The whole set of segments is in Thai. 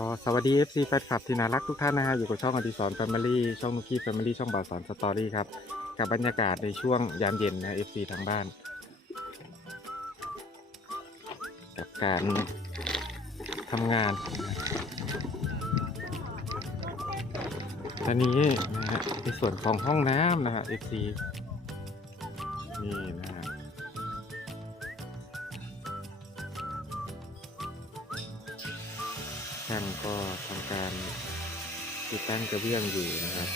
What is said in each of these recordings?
ก็สวัสดี FC แฟนคลับที่น่ารักทุกท่านนะฮะอยู่กับช่องอดิสรแฟมิลี่ช่องนุกี้แฟมิลี่ช่องบ่าวสอนสตอรี่ครับ กับบรรยากาศในช่วงยามเย็นนะ FC ทางบ้าน กับการทำงาน ตอนนี้นะฮะในส่วนของห้องน้ำนะฮะ FC นี่นะฮะ ช่างก็ทำการติดตั้งกระเบื้องอยู่นะครับ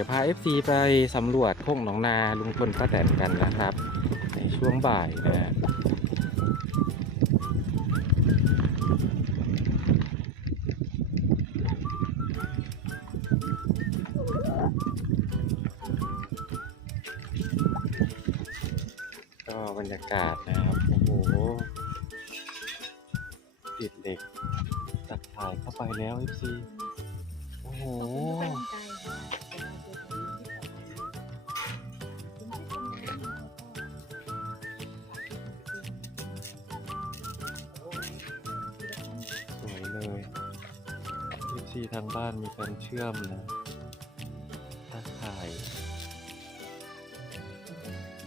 ดี๋ยวพา FC ไปสำรวจโค้งหนองนาลุงพลป้าแตนกันนะครับ ในช่วงบ่ายนะ ก็บรรยากาศนะครับ โอ้โหติดเหล็กตัดถ่ายเข้าไปแล้ว FC โอ้โห ที่ทางบ้านมีการเชื่อมนะตาข่าย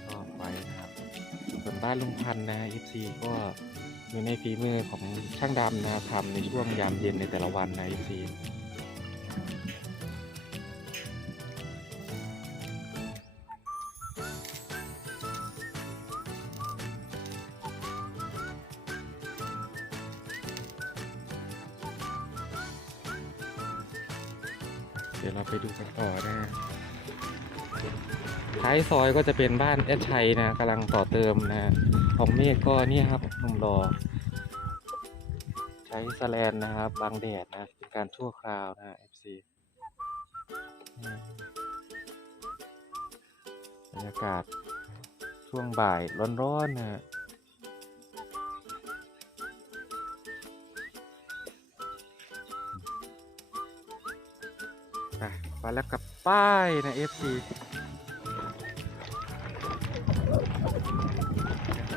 ก็ไปนะครับ ส่วนบ้านลุงพันธ์นะ FC ก็อยู่ในฝีมือของช่างดำนะทำในช่วงยามเย็นในแต่ละวันนะ FC เดี๋ยวเราไปดูกันต่อนะท้ายซอยก็จะเป็นบ้านแอดชัยนะกำลังต่อเติมนะของเมฆก็นี่ครับหนุ่มรอ ใช้สแลนนะครับบางแดดนะเป็นการชั่วคราวนะ FC อืมบรรยากาศช่วงบ่ายร้อนๆนะ ไปมาแล้วกับป้ายนะ FC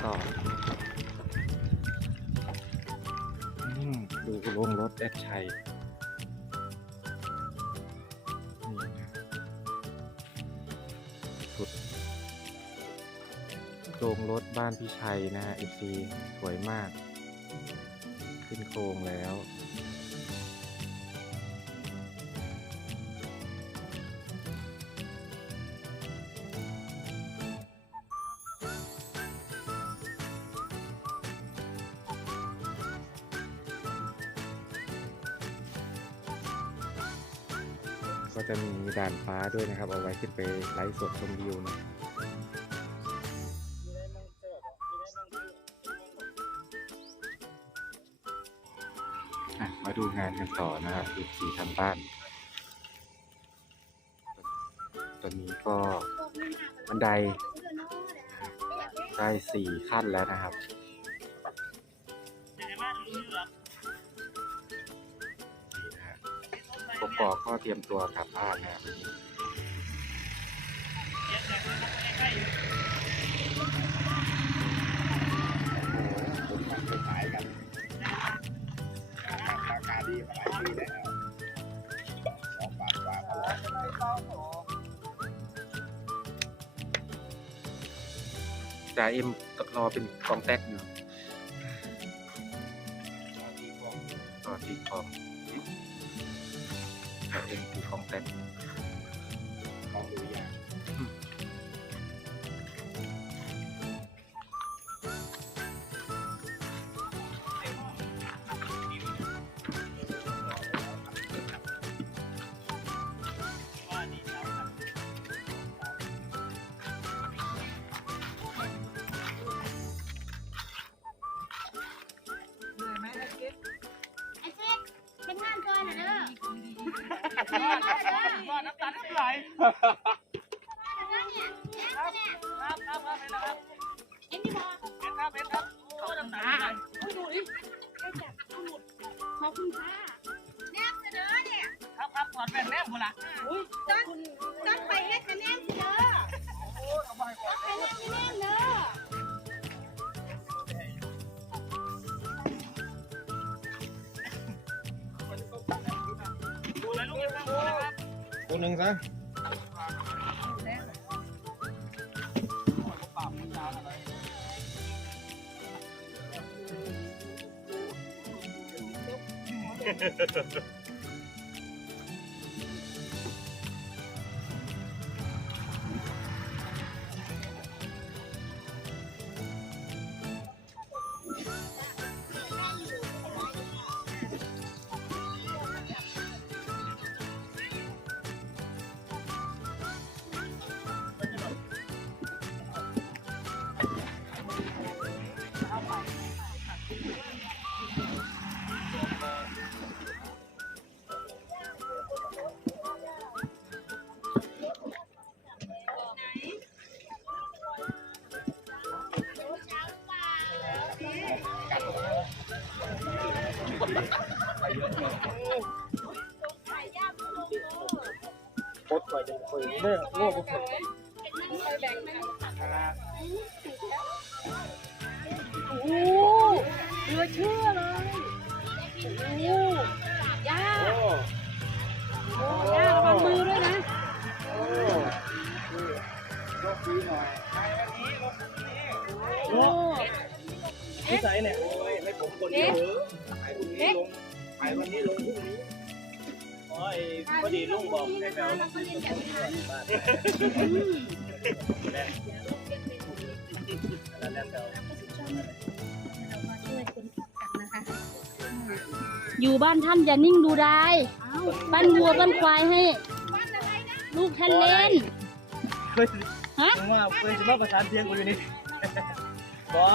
ต่อดูลงรถแอดชัยนี่สุดโครงรถบ้านพี่ชัยนะฮะ FC สวยมาก ขึ้นโครงแล้ว ก็จะมีด่านฟ้าด้วยนะครับ เอาไว้ขึ้นไปไลฟ์สดชมวิวนะมาดูงานกันต่อนะครับดูสีทางบ้าน ตอนนี้ก็บันไดได้สี่ขั้นแล้วนะครับ กอกก็เตรียมตัวกลับบ้านนะครับผมทำไปขายกันราคาดีมาหลายปีแล้วสองบาทกว่าตลอดจ่าเอ็มรอเป็นกองแท็กอยู่ที่กองรอตีกอง จ่าเอ็มคือกองแท็กกองดูอย่า น้ำตาลไหลครับครับครับครับเป็นนะครับเห็นครับเป็นครับเขาน้ำตาลไหลขอบคุณค่ะครับครับถอดแว่นแนบหมดละต้องไป ตัวหนึ่งซะโคตรไปจังคุยเนี่ยโง่ผมโอ้เหลือเชื่อเลยโอ้ย่าโอ้ย่าระวังมือด้วยนะยกมือหน่อยโอ้นิสัยเนี่ยโอ้ยให้ผมคนเดียวเหรอถ่ายวันนี้ลงถ่ายวันนี้ลงพรุ่งนี้ ยพอดีลุงบอกให้แมวเรานอย่างนั้นแล้วแล้วแต่อยู่บ้านท่านอย่านิ่งดูได้ บ้านวัวบ้านควายให้ ลูกท่านเล่นฮะว่าเพื่อนจะมาประสานเสียงกูอยู่นี่บอ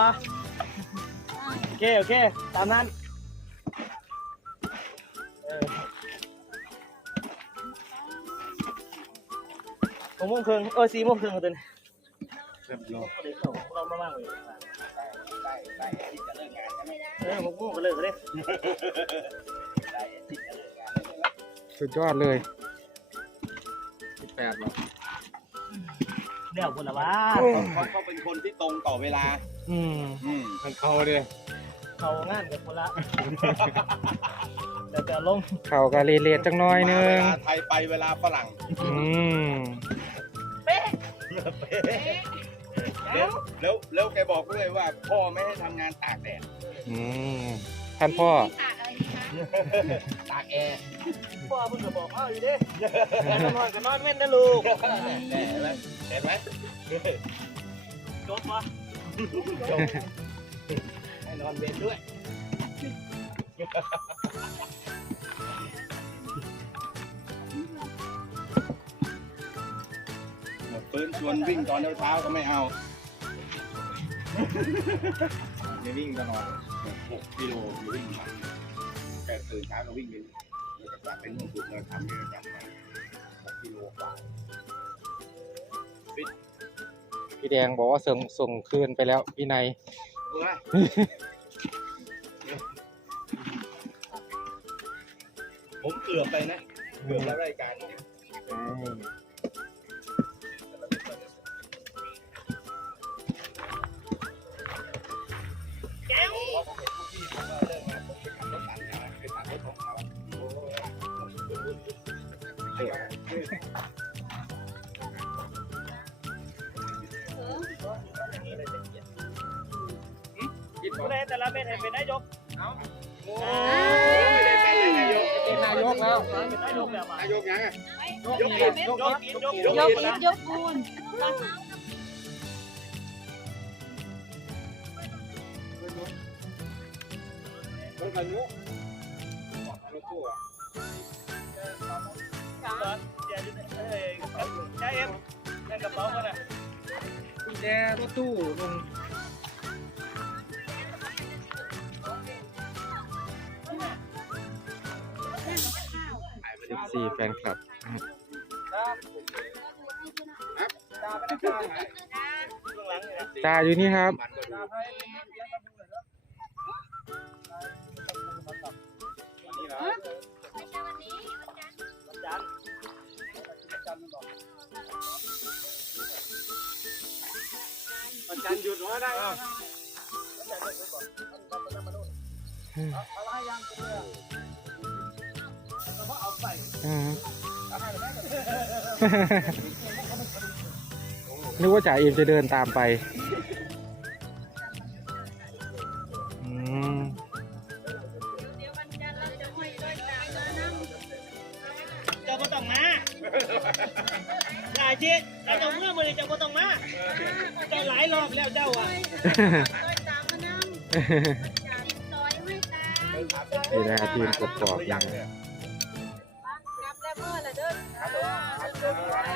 โอเค โอเค ตามนั้น หกโมงครึ่งเออสี่โมงครึ่งตื่นเรียบร้อยเรามาบ้างเลยได้ได้ได้ที่จะเลิกงานใช่ไหมเออหกโมงก็เลิกเลยได้ที่จะเลิกงานสุดยอดเลยสิบแปดหรอเดี๋ยวคนละว่าเขาเขาเป็นคนที่ตรงต่อเวลา อืมอืมมันเขาเด้เขางานกับคนละแต่แต่ลงเขาก็เรียนจังน้อยนึมางเวลาไทยไปเวลาฝรั่ง อืม แล้วแล้วแล้วแกบอกด้วยว่าพ่อไม่ให้ทำงานตากแดดอืมท่านพ่อตากแอร์พ่อเพิ่งจะบอกอ้าวอยู่ดินอนก็นอนเว้นนะลูกเห็นไหมเห็นไหมจบวะให้นอนเวรด้วยหมด ปืนชวนวิ่งตอนเช้าๆก็ไม่เอาไม่วิ่งตลอดหกกิโลอยู่วิ่งมาแต่ตื่นเช้าก็วิ่งไปกลับไปนู่นฝึกเงินทำเนี่ยกลับมาหกกิโลกว่าพี่แดงบอกว่าส่งส่งคืนไปแล้วพี่นายเฮ้ยผมเกือบไปนะ เกือบแล้วรายการเนี่ย ผู้ใดแต่ละเป็นให้เป็นนายกโอ้ไม่ได้เป็นเลยนายกเป็นนายกแล้ว เป็นนายกแบบว่านายกยังไงยกกินยกกินยกกินยกอิฐยกปูนรถกันนุรถตู้อะเดี๋ยวเอ้ยใจเอ็มในกระเป๋ากันนะกุญแจรถตู้ลง FC แฟนคลับนะฮะตาไปนะจ้าเบื้องหลังเนี่ยนะจ่าอยู่นี่ครับมันก็ดูตาไปเลี้ยงตาบุญเลยเนาะวันนี้เหรอวันจันทร์วันจันทร์มันบอกวันจันทร์หยุดหัวได้วันจันทร์หยุดก่อนวันจันทร์มาดูเอาเอาให้ยังเพื่ อเราเอาใส่อืมเอาให้เลยแม่กันนึกว่าจ่าเอ็มจะเดินตามไปอืมเดี๋ยววันจันทร์เราจะห้อยด้วยตามมานั่งเจ้าก็ต้องมาได้จิเจ้าเมื่อมือนี้เจ้าก็ต้องมาเจ้าหลายรอบแล้วเจ้าอะด้วยตามมานั่งติดซอยให้ตามนี่นะฮะทีมกดกรอบนะฮ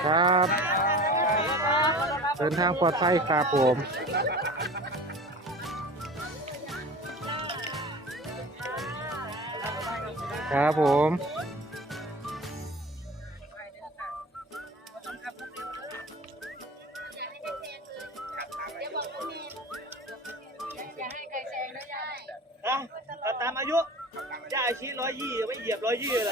ครับ เดินทางปลอดภัยครับผมครับผมอย่าบอกว่าเมนอย่าให้ใครแซงนะยายนะถ้าตามอายุย่าอาชีร้อยยี่ไม่เหยียบร้อยยี่อะไร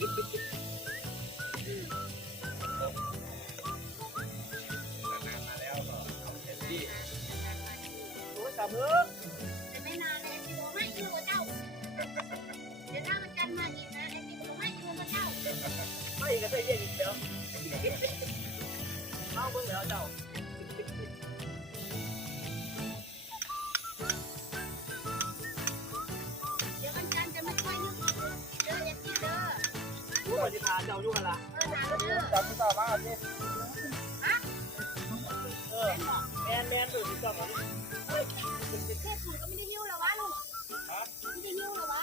ตามเออแต่ไม่นานเลยพี่บอกไม่อยู่กับเจ้า เดี๋ยวหน้าวันจันทร์มาอีกนะไอ้พี่บอกไม่อยู่กับเจ้า ไม่ก็ได้เย็นอีกแล้วเอาเบิ่งแล้วเจ้า ผู้ปฏิภาณเจ้าอยู่กันละเออหนาเด้อจำไม่ทราบว่าเนี่ยเออแมนแมนดูสิจำเอาดิแค่ถูกก็ไม่ได้ยิ้วหรอวะลุงไม่ได้ยิ้วหรอวะ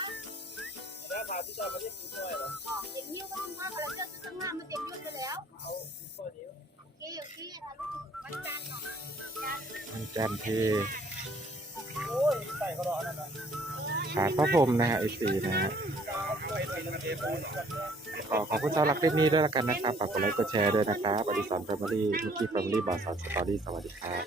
แล้วพาพี่จำมาที่ผู้ช่วยเหรอบอกเต็มยิ้วก็ต้องมาแล้วเจ้าจะต้องงานมาเต็มยิ้วไปแล้วเอาผู้ช่วยเดียวโอเคโอเคถ้าลูกวันจันทร์เนาะจันทร์มันจันทร์เทโอ้ยใส่เขารอนั่นนะขาพระพรหมนะฮะไอซีนะฮะ ขอขอบคุณสำหรับคลิปนี้ด้วยละกันนะครับฝากกดไลค์กดแชร์ด้วยนะครับอดิสันแฟมิลี่มุกี้แฟมิลี่บอสสตอรี่สวัสดีครับ